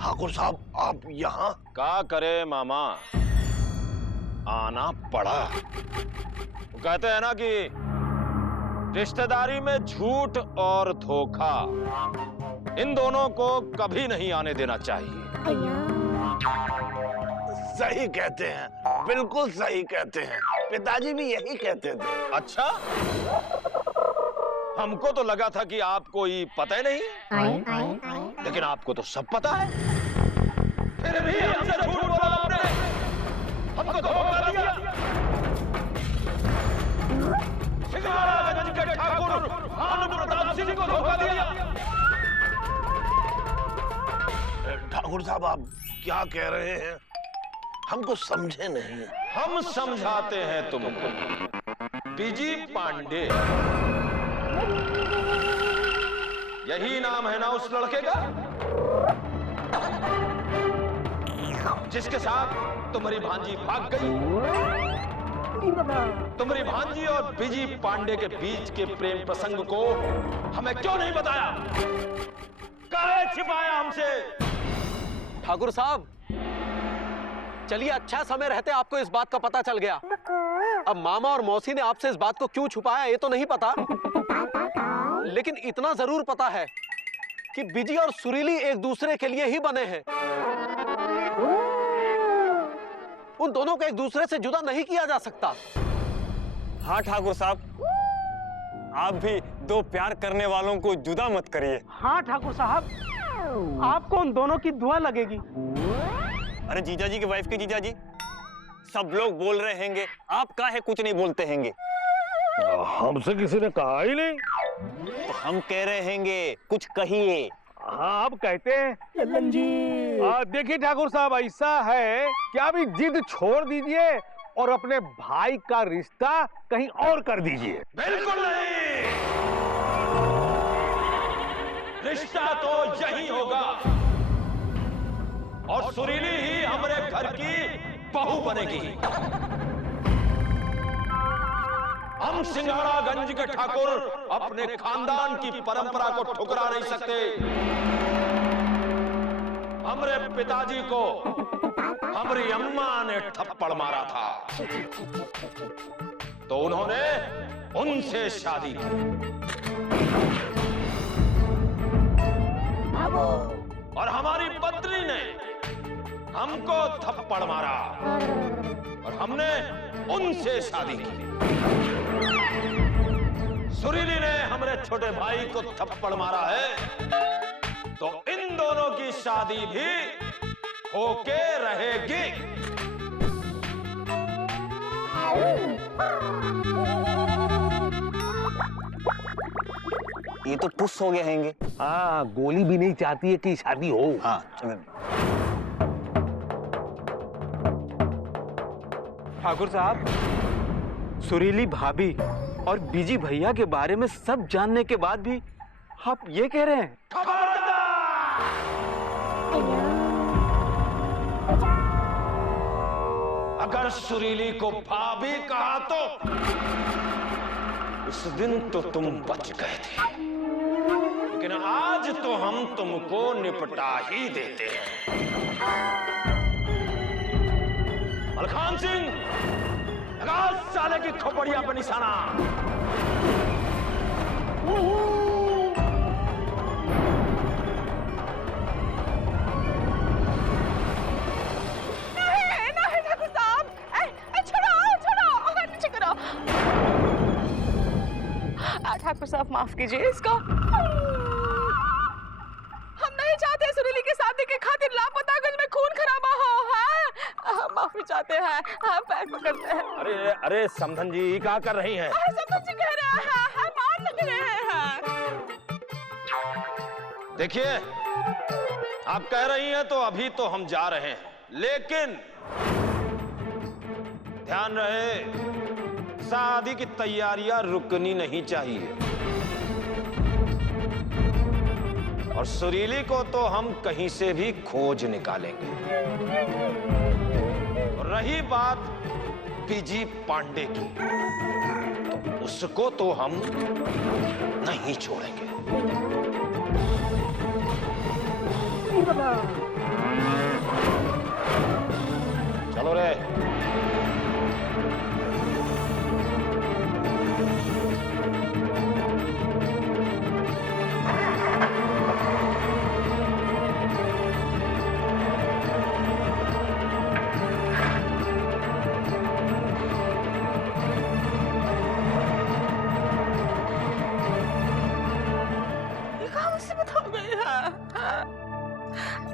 ठाकुर साहब आप यहाँ? क्या करे मामा, आना पड़ा। वो कहते हैं ना कि रिश्तेदारी में झूठ और धोखा, इन दोनों को कभी नहीं आने देना चाहिए। सही कहते हैं, बिल्कुल सही कहते हैं। पिताजी भी यही कहते थे। अच्छा, हमको तो लगा था कि आपको ये पता ही नहीं, लेकिन आपको तो सब पता है। फिर भी हमसे झूठ बोला आपने, हमको धोखा दिया। सिंगारागंज के ठाकुर भानु प्रताप सिंह को धोखा दिया। ठाकुर साहब आप क्या कह रहे हैं? हमको समझे नहीं। हम समझाते हैं तुमको। बीजी पांडे, यही नाम है ना उस लड़के का जिसके साथ तुम्हारी भांजी भाग गई? तुम्हारी भांजी और बीजी पांडे के बीच के प्रेम प्रसंग को हमें क्यों नहीं बताया? काहे छिपाया हमसे? ठाकुर साहब, चलिए अच्छा समय रहते आपको इस बात का पता चल गया। अब मामा और मौसी ने आपसे इस बात को क्यों छुपाया ये तो नहीं पता, लेकिन इतना जरूर पता है कि बिजी और सुरीली एक दूसरे के लिए ही बने हैं। उन दोनों को एक दूसरे से जुदा नहीं किया जा सकता। हाँ ठाकुर साहब, आप भी दो प्यार करने वालों को जुदा मत करिए। हाँ ठाकुर साहब, आपको उन दोनों की दुआ लगेगी। अरे जीजा जी के वाइफ के जीजा जी, सब लोग बोल रहे होंगे, आप काहे कुछ नहीं बोलते होंगे? हमसे किसी ने कहा ही नहीं। तो हम कह रहे होंगे, कुछ कहिए। हाँ आप कहते हैं। देखिए ठाकुर साहब, ऐसा है कि आप जिद छोड़ दीजिए और अपने भाई का रिश्ता कहीं और कर दीजिए। बिल्कुल नहीं, रिश्ता तो यही होगा और सुरीली ही हमारे घर की बहू बनेगी। हम सिंगारागंज के ठाकुर अपने खानदान की परंपरा को ठुकरा नहीं सकते। हमारे पिताजी को हमारी अम्मा ने थप्पड़ मारा था तो उन्होंने उनसे शादी की और हमारी पत्नी ने हमको थप्पड़ मारा और हमने उनसे शादी की। सुरीली ने हमारे छोटे भाई को थप्पड़ मारा है तो इन दोनों की शादी भी होके रहेगी। ये तो पुस हो गए होंगे। हाँ, गोली भी नहीं चाहती है कि शादी हो। हाँ चलो। ठाकुर साहब, सुरीली भाभी और बीजी भैया के बारे में सब जानने के बाद भी आप ये कह रहे हैं? अगर सुरीली को भाभी कहा तो उस दिन तो तुम बच गए थे, लेकिन आज तो हम तुमको निपटा ही देते हैं। मलखान सिंह, लगा साले की खोपड़िया पर निशाना। ठाकुर साहब माफ कीजिए इसको। हम नहीं चाहते सुरीली के शादी के खातिर लापतागंज में खून खराबा हो। हाँ, माफी चाहते हैं। हाँ, पैर पकड़ते हैं। अरे अरे समधन जी क्या कर रही हैं? समधन जी कह रहे हैं, मान लग रहे हैं। देखिए, आप कह रही हैं तो अभी तो हम जा रहे हैं, लेकिन ध्यान रहे शादी की तैयारियां रुकनी नहीं चाहिए। और सुरीली को तो हम कहीं से भी खोज निकालेंगे। और रही बात बीजी पांडे की, तो उसको तो हम नहीं छोड़ेंगे।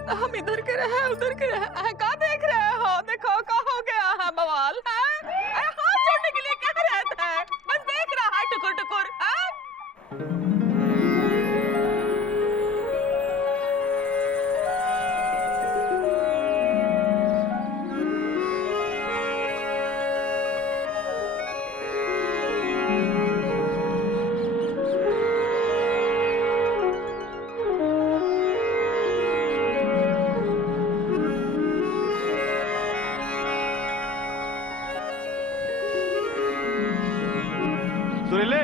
हम इधर के रहे उधर के रहे, क्या देख रहे हो? देखो क्या हो गया है बवाल है? अरे हाथ जोड़ने के लिए क्या रहता है? बस देख रहा है टुकुर टुकुर। सुरीले,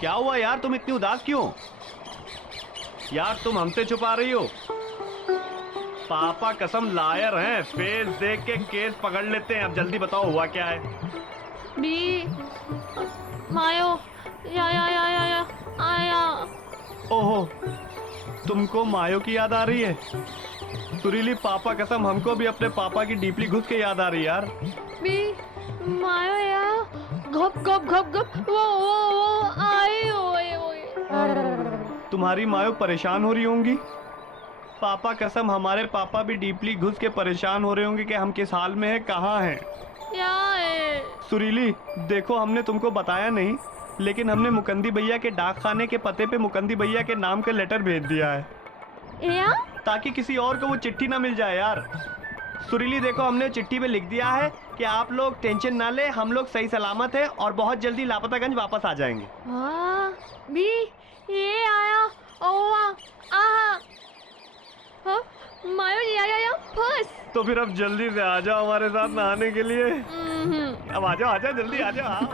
क्या हुआ यार, तुम इतनी उदास क्यों? यार तुम हमसे छुपा रही हो। पापा कसम लायर हैं, फेस देख के केस पकड़ लेते हैं। अब जल्दी बताओ हुआ क्या है? बी मायो या आया। ओहो, तुमको मायो की याद आ रही है? सुरीली पापा कसम हमको भी अपने पापा की डीपली घुस के याद आ रही है यार। बी मायो या घप घप घप घप वो आए ओए। तुम्हारी मायो परेशान हो रही होंगी। पापा कसम हमारे पापा भी डीपली घुस के परेशान हो रहे होंगे कि हम किस हाल में हैं, कहाँ हैं। सुरीली देखो, हमने तुमको बताया नहीं, लेकिन हमने मुकंदी भैया के डाक खाने के पते पे मुकंदी भैया के नाम का लेटर भेज दिया है या? ताकि किसी और को वो चिट्ठी ना मिल जाए यार। सुरीली देखो, हमने चिट्ठी पे लिख दिया है कि आप लोग टेंशन ना ले, हम लोग सही सलामत हैं और बहुत जल्दी लापतागंज वापस आ जाएंगे। बी ये आया ओवा आहा मायो या फस। तो फिर अब जल्दी से आ जाओ हमारे साथ नहाने के लिए। अब आ जाओ जल्दी आ जाओ।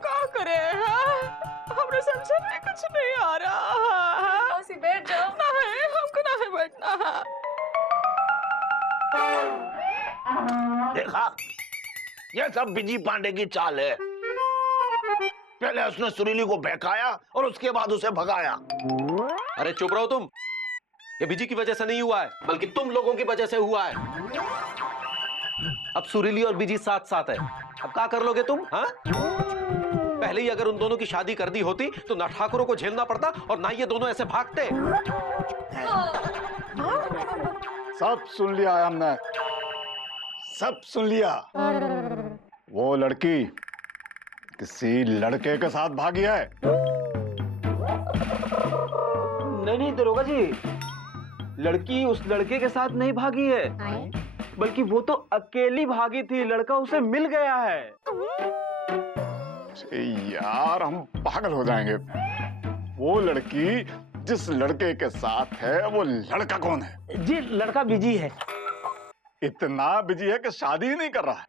क्या करे हैं? हमने समझ में कुछ नहीं आ रहा है। बैठ जाओ। नहीं, हमको नहीं बैठना है। देखा, ये सब बिजी पांडे की चाल है। पहले उसने सुरीली को बहकाया और उसके बाद उसे भगाया। अरे चुप रहो तुम। ये बिजी की वजह से नहीं हुआ है, बल्कि तुम लोगों की वजह से हुआ है। अब सुरीली और बिजी साथ साथ है। अब क्या कर लोगे तुम? हाँ, पहले ही अगर उन दोनों की शादी कर दी होती तो ना ठाकुरों को झेलना पड़ता और ना ये दोनों ऐसे भागते। सब सुन लिया है हमने, सब सुन लिया। वो लड़की किसी लड़के के साथ भागी है। नहीं दरोगा जी, लड़की उस लड़के के साथ नहीं भागी है, बल्कि वो तो अकेली भागी थी। लड़का उसे मिल गया है। यार हम पागल हो जाएंगे। वो लड़की जिस लड़के के साथ है, वो लड़का कौन है? जी लड़का बिजी है। इतना बिजी है कि शादी ही नहीं कर रहा है।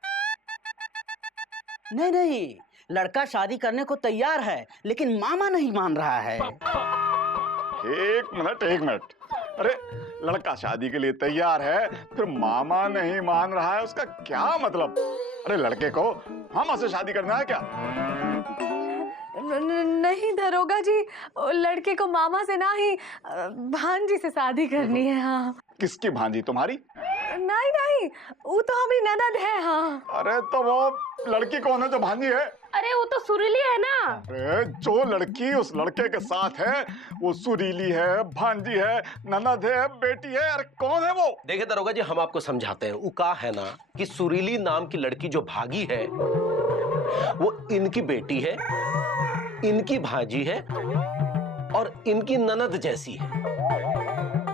नहीं, लड़का शादी करने को तैयार है, लेकिन मामा नहीं मान रहा है। एक मिनट। अरे लड़का शादी के लिए तैयार है, फिर मामा नहीं मान रहा है, उसका क्या मतलब? अरे लड़के को मामा से शादी करना है क्या? नहीं दरोगा जी, लड़के को मामा से ना ही भांजी से शादी करनी है। हाँ। किसकी भांजी? तुम्हारी? नहीं, वो तो हमारी ननद है। हाँ। अरे तो वो लड़की कौन है जो भांजी है? अरे वो तो सुरीली है ना। अरे जो लड़की उस लड़के के साथ है, वो सुरीली है, भांजी है, ननद है, बेटी है। अरे कौन है वो? देखिए दरोगा जी, हम आपको समझाते हैं। वो का है ना कि सुरीली नाम की लड़की जो भागी है, वो इनकी बेटी है, इनकी भांजी है और इनकी ननद जैसी है।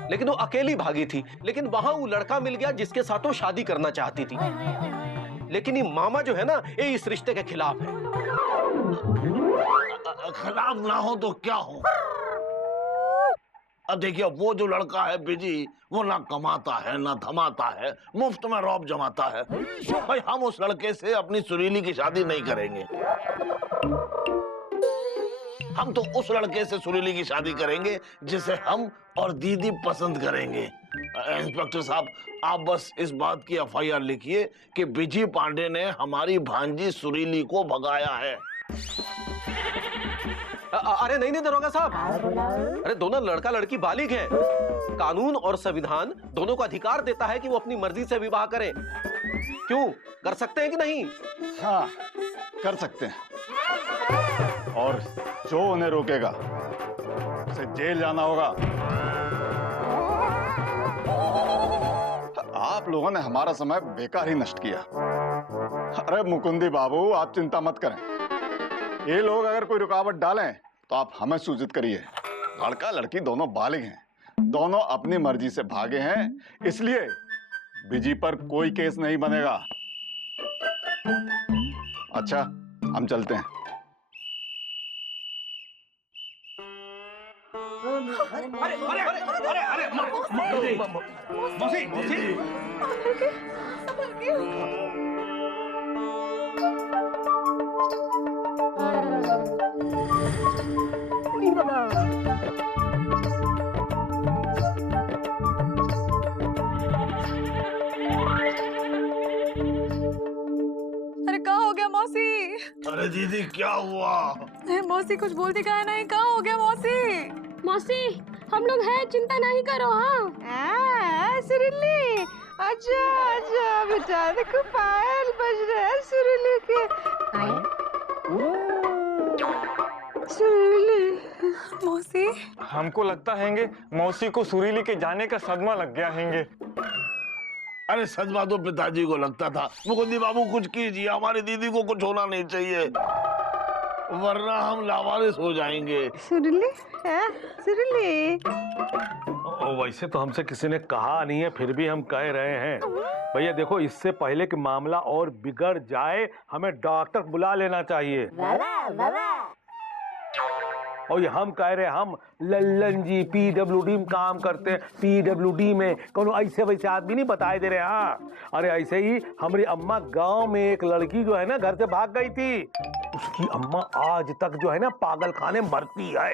लेकिन वो अकेली भागी थी, लेकिन वहां वो लड़का मिल गया जिसके साथ वो शादी करना चाहती थी। लेकिन ये मामा जो है ना, ये इस रिश्ते के खिलाफ है। खिलाफ ना हो तो क्या हो? अब देखिए, वो जो लड़का है बिजी, वो ना कमाता है ना धमाता है, मुफ्त में रौब जमाता है। भाई हम उस लड़के से अपनी सुरीली की शादी नहीं करेंगे। हम तो उस लड़के से सुरीली की शादी करेंगे जिसे हम और दीदी पसंद करेंगे। इंस्पेक्टर साहब, आप बस इस बात की एफआईआर लिखिए कि बिजी पांडे ने हमारी भांजी सुरीली को भगाया है। अरे नहीं दरोगा साहब, अरे दोनों लड़का लड़की बालिग हैं। कानून और संविधान दोनों को अधिकार देता है कि वो अपनी मर्जी से विवाह करें। क्यों, कर सकते हैं कि नहीं? हाँ, कर सकते हैं। और जो उन्हें रोकेगा उसे जेल जाना होगा। आप लोगों ने हमारा समय बेकार ही नष्ट किया। अरे मुकुंदी बाबू, आप चिंता मत करें। ये लोग अगर कोई रुकावट डालें तो आप हमें सूचित करिए। लड़का लड़की दोनों बालिग हैं, दोनों अपनी मर्जी से भागे हैं, इसलिए बिजी पर कोई केस नहीं बनेगा। अच्छा, हम चलते हैं। अरे कहाँ हो गया मौसी? अरे दीदी क्या हुआ? मौसी कुछ बोलती का है नहीं, कहाँ हो गया मौसी? मौसी, हम लोग हैं, चिंता नहीं करो। हाँ सुरीली, अच्छा अच्छा बेटा, देखो पायल बज रहे हैं सुरीली के। सुरीली मौसी, हमको लगता है मौसी को सुरीली के जाने का सदमा लग गया है। अरे सदमा तो पिताजी को लगता था। मुकुंदी बाबू कुछ कीजिए, हमारी दीदी को कुछ होना नहीं चाहिए, वरना हम लावारिस हो जाएंगे। सुरीली सुरीली, वैसे तो हमसे किसी ने कहा नहीं है, फिर भी हम कह रहे हैं। भैया देखो, इससे पहले कि मामला और बिगड़ जाए, हमें डॉक्टर बुला लेना चाहिए। और ये हम कह रहे, हम लल्लन जी PWD में काम करते हैं। PWD में कौन ऐसे वैसे आदमी नहीं बताए दे रहे। हाँ, अरे ऐसे ही हमारी अम्मा गांव में एक लड़की जो है ना घर से भाग गई थी, उसकी अम्मा आज तक जो है ना पागल खाने में भर्ती है।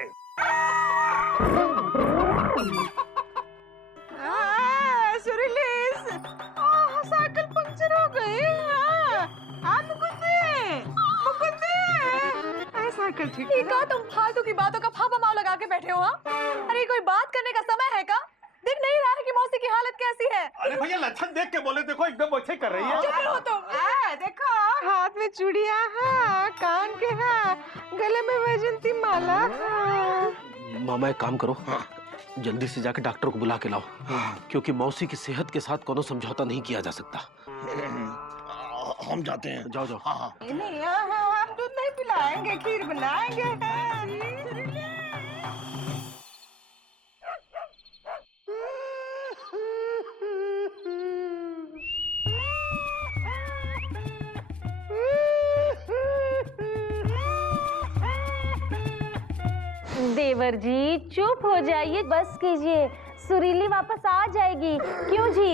सुरीली, साइकिल पंक्चर हो गई। साइकिल ठीक है। तुम फालतू की बातों का फाफा माव लगा के बैठे हो। अरे कोई बात करने का समय है का? दिख नहीं रहा है कि मौसी की हालत कैसी है? अरे भैया लक्षण देख के बोले, देखो एकदम वैसे कर रही है। चुप रहो तुम। देखो हाथ में चूड़ियां हैं, कान के हैं, गले में वैजंती माला। मामा एक काम करो, जल्दी से जाके डॉक्टर को बुला के लाओ, क्योंकि मौसी की सेहत के साथ कोनो समझौता नहीं किया जा सकता। हम जाते हैं। जाओ जाओ। हाँ हाँ। नहीं, हम दूध नहीं पिलाएंगे, खीर बनाएंगे। देवर जी चुप हो जाइए, बस कीजिए, सुरीली वापस आ जाएगी। क्यों जी?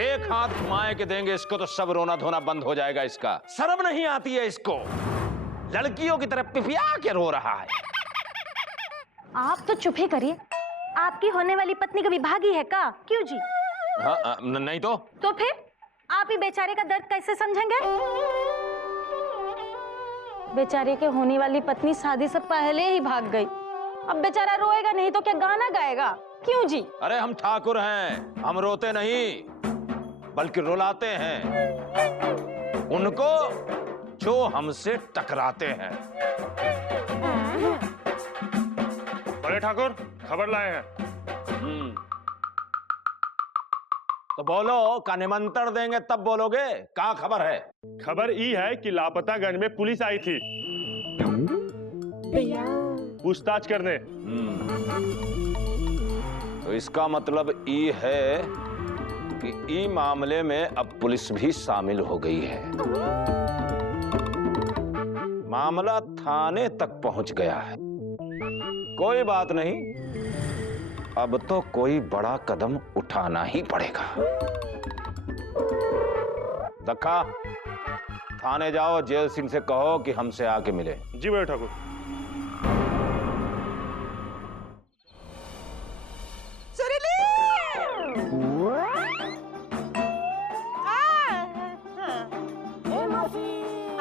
एक हाथ घुमाए के देंगे इसको तो सब रोना धोना बंद हो जाएगा। इसका शर्म नहीं आती है इसको, लड़कियों की तरफ पिपिया के रो रहा है। आप तो चुप ही करिए, आपकी होने वाली पत्नी कभी भागी है का? क्यों जी? हाँ, नहीं तो फिर आप ही बेचारे का दर्द कैसे समझेंगे? बेचारे के होने वाली पत्नी शादी से पहले ही भाग गई, अब बेचारा रोएगा नहीं तो क्या गाना गाएगा? क्यों जी? अरे हम ठाकुर हैं, हम रोते नहीं बल्कि रुलाते हैं उनको जो हमसे टकराते हैं। बड़े ठाकुर खबर लाए हैं। तो बोलो, का निमंत्रण देंगे तब बोलोगे। क्या खबर है? खबर ई है कि लापतागंज में पुलिस आई थी पूछताछ करने। तो इसका मतलब ई है कि ई मामले में अब पुलिस भी शामिल हो गई है। मामला थाने तक पहुंच गया है। कोई बात नहीं, अब तो कोई बड़ा कदम उठाना ही पड़ेगा। दक्का, थाने जाओ, जेल सिंह से कहो कि हमसे आके मिले। जी बड़े ठाकुर।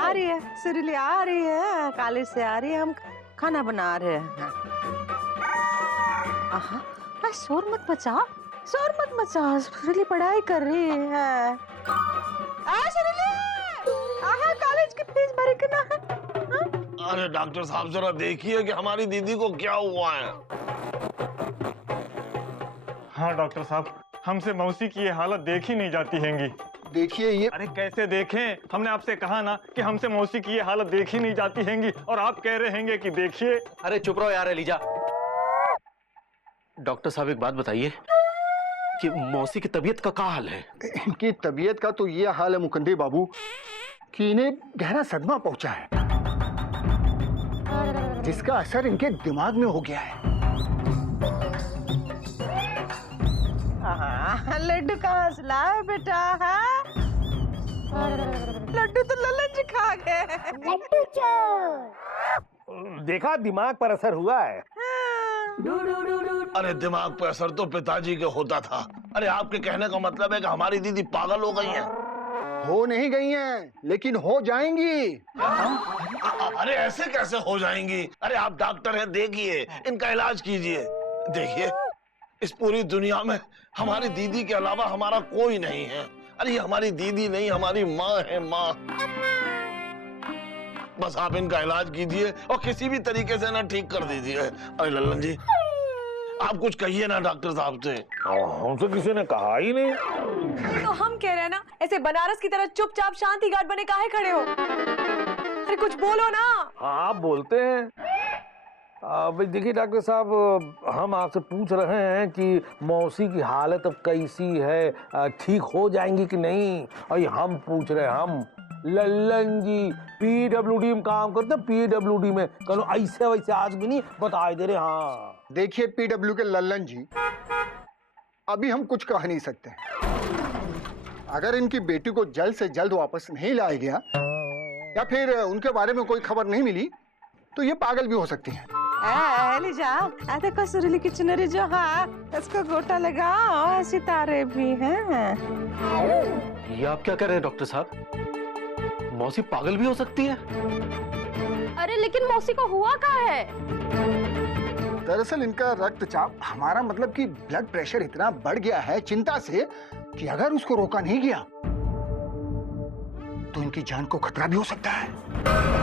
आ रही है सुरीली, आ रही है, कॉलेज से आ रही है, हम खाना बना रहे हैं। आहा, शोर मत मचा, शोर मत मचा, सुरीली पढ़ाई कर रही है। सुरीली, आहा, कॉलेज की फीस भरी कि ना है? अरे डॉक्टर साहब जरा देखिए कि हमारी दीदी को क्या हुआ है। हाँ डॉक्टर साहब, हमसे मौसी की ये हालत देखी नहीं जाती हैंगी। देखिए ये, अरे कैसे देखें, हमने आपसे कहा ना कि हमसे मौसी की ये हालत देखी नहीं जाती हैंगी, और आप कह रहे हैंगे कि देखिए। अरे चुप रहो यार एलिजा। डॉक्टर साहब एक बात बताइए कि मौसी की तबीयत का क्या हाल है? इनकी तबीयत का तो ये हाल है मुकंदे बाबू कि इन्हें गहरा सदमा पहुंचा है, जिसका असर इनके दिमाग में हो गया है। लड्डू कहाँ से लाए बेटा? लड्डू तो ललन जी खा गए। लड्डू चोर। देखा, दिमाग पर असर हुआ है। अरे दिमाग पर असर तो पिताजी के होता था। अरे आपके कहने का मतलब है कि हमारी दीदी पागल हो गई हैं? हो नहीं गई हैं, लेकिन हो जाएंगी। अरे ऐसे कैसे हो जाएंगी? अरे आप डॉक्टर हैं, देखिए इनका इलाज कीजिए। देखिए इस पूरी दुनिया में हमारी दीदी के अलावा हमारा कोई नहीं है। अरे ये हमारी दीदी नहीं, हमारी माँ है, माँ। बस आप इनका इलाज कीजिए और किसी भी तरीके से ना ठीक कर दीजिए। अरे लल्लन जी, आप कुछ कहिए ना डॉक्टर साहब से। हमसे किसी ने कहा ही नहीं। तो हम कह रहे हैं ना, ऐसे बनारस की तरह चुपचाप शांति घाट बने काहे खड़े हो? अरे कुछ बोलो ना। हाँ आप बोलते हैं। भाई देखिए डॉक्टर साहब, हम आपसे पूछ रहे हैं कि मौसी की हालत अब कैसी है, ठीक हो जाएंगी कि नहीं? और ये हम पूछ रहे हैं, हम लल्लन जी पीडब्ल्यूडी में काम करते हैं, पीडब्ल्यूडी में कल ऐसे वैसे आज भी नहीं बता दे रहे। हाँ देखिए पीडब्ल्यू के लल्लन जी, अभी हम कुछ कह नहीं सकते। अगर इनकी बेटी को जल्द से जल्द वापस नहीं लाया गया या फिर उनके बारे में कोई खबर नहीं मिली तो ये पागल भी हो सकती हैं। देखो सुरीली की चुनरी जो है, इसको गोटा लगाओ, सितारे भी हैं। ये आप क्या कह रहे हैं डॉक्टर साहब? मौसी पागल भी हो सकती है? अरे लेकिन मौसी को हुआ क्या है? दरअसल इनका रक्तचाप, हमारा मतलब कि ब्लड प्रेशर इतना बढ़ गया है चिंता से कि अगर उसको रोका नहीं गया तो इनकी जान को खतरा भी हो सकता है।